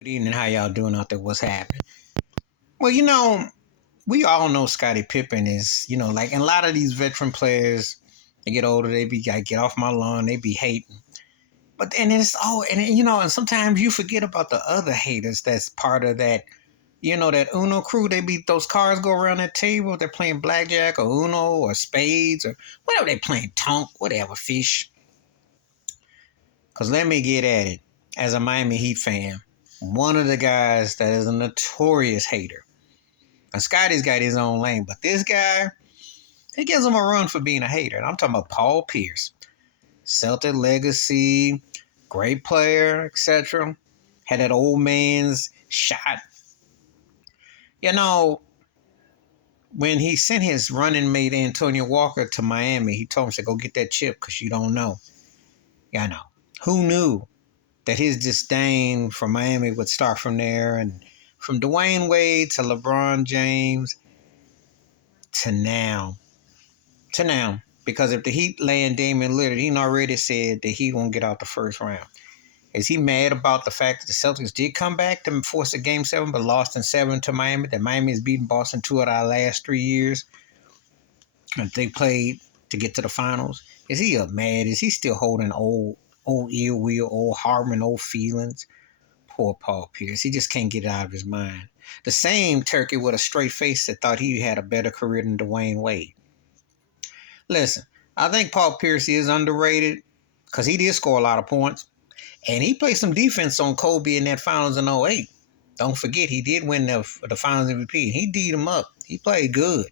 Good evening. How y'all doing out there? What's happening? Well, we all know Scottie Pippen is, like and a lot of these veteran players, they get older, they be like, get off my lawn, they be hating. But then and sometimes you forget about the other haters that's part of that, that Uno crew. They be those cars go around that table, they're playing blackjack or Uno or spades or whatever they playing, tonk, whatever, fish. Because let me get at it. As a Miami Heat fan, one of the guys that is a notorious hater. Now, Scotty's got his own lane, but this guy, he gives him a run for being a hater. And I'm talking about Paul Pierce. Celtic legacy, great player, etc. Had that old man's shot. You know, when he sent his running mate Antonio Walker to Miami, he told him, to go get that chip because you don't know. Yeah, I know. Who knew that his disdain for Miami would start from there, and from Dwayne Wade to LeBron James to now. Because if the Heat land Damian Lillard, he already said that he won't get out the first round. Is he mad about the fact that the Celtics did come back to force a game 7 but lost in 7 to Miami? That Miami has beaten Boston 2 out of our last 3 years and they played to get to the finals? Is he mad? Is he still holding old ill will, old harboring old feelings? Poor Paul Pierce. He just can't get it out of his mind. The same turkey with a straight face that thought he had a better career than Dwayne Wade. Listen, I think Paul Pierce is underrated because he did score a lot of points. And he played some defense on Kobe in that finals in '08. Don't forget, he did win the finals MVP. He D'd him up. He played good.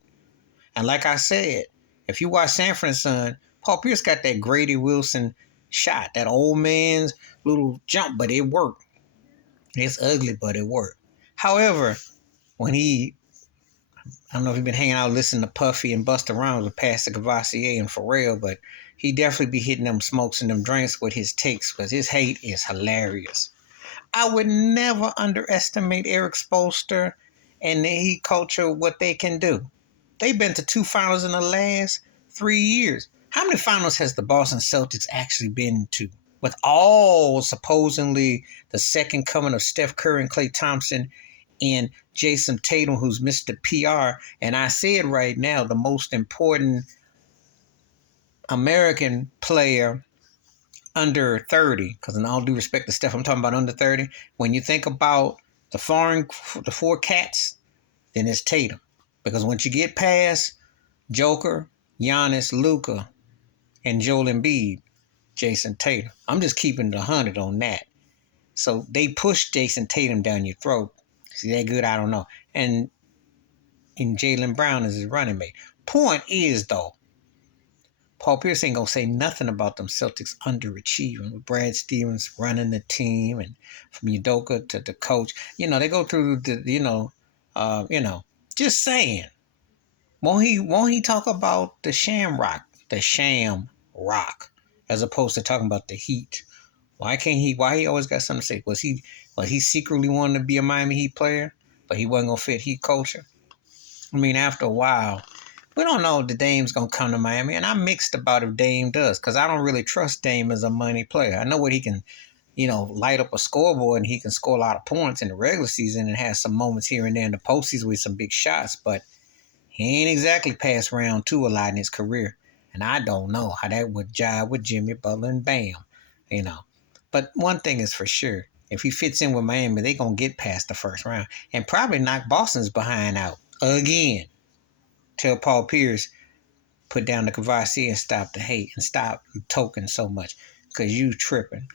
And like I said, if you watch Sanford Son, Paul Pierce got that Grady Wilson shot, that old man's little jump, but it worked. It's ugly, but it worked. However, when I don't know if you've been hanging out listening to Puffy and Busta Rhymes with Pastor Cavassier and Pharrell, but he definitely be hitting them smokes and them drinks with his takes because his hate is hilarious. I would never underestimate Eric Spoelstra and the Heat culture, what they can do. They've been to 2 finals in the last 3 years. How many finals has the Boston Celtics actually been to? With all supposedly the second coming of Steph Curry and Klay Thompson and Jason Tatum, who's Mr. PR. And I said right now, the most important American player under 30, because in all due respect to Steph, I'm talking about under 30. When you think about the 4 cats, then it's Tatum. Because once you get past Joker, Giannis, Luka, and Joel Embiid, Jason Tatum. I'm just keeping it 100 on that. So they push Jason Tatum down your throat. Is he that good? I don't know. And Jaylen Brown is his running mate. Point is, though, Paul Pierce ain't going to say nothing about them Celtics underachieving with Brad Stevens running the team and from Udoka to the coach. They go through just saying. Won't he talk about the sham rock, as opposed to talking about the Heat? Why he always got something to say? Was he secretly wanting to be a Miami Heat player, but he wasn't going to fit Heat culture? I mean, after a while, we don't know if Dame's going to come to Miami, and I'm mixed about if Dame does, because I don't really trust Dame as a money player. I know what he can, light up a scoreboard, and he can score a lot of points in the regular season and have some moments here and there in the postseason with some big shots, but he ain't exactly past round 2 a lot in his career, and I don't know how that would jive with Jimmy Butler and Bam. But one thing is for sure, if he fits in with Miami, they're going to get past the first round and probably knock Boston's behind out again. Tell Paul Pierce, put down the Cavassier and stop the hate and stop toking so much because you tripping.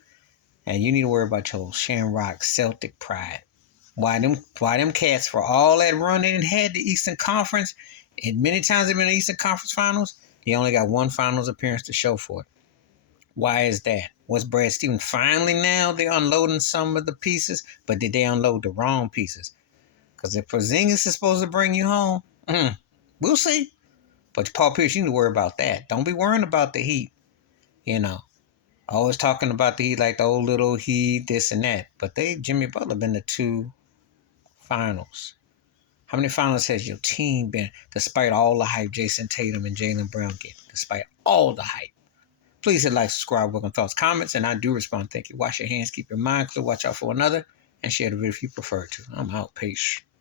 And you need to worry about your Shamrock Celtic pride. Why them cats, for all that run they had the Eastern Conference, and many times they've been in the Eastern Conference Finals, they only got one Finals appearance to show for it. Why is that? Was Brad Stevens finally now they're unloading some of the pieces, but did they unload the wrong pieces? Because if Porzingis is supposed to bring you home, we'll see. But Paul Pierce, you need to worry about that. Don't be worrying about the Heat. Always talking about the Heat like the old little Heat, this and that. But Jimmy Butler been to 2 finals. How many finals has your team been, despite all the hype Jason Tatum and Jaylen Brown get? Despite all the hype. Please hit like, subscribe, welcome thoughts, comments, and I do respond. Thank you. Wash your hands, keep your mind clear, watch out for another. and share the video if you prefer to. I'm out. Peace.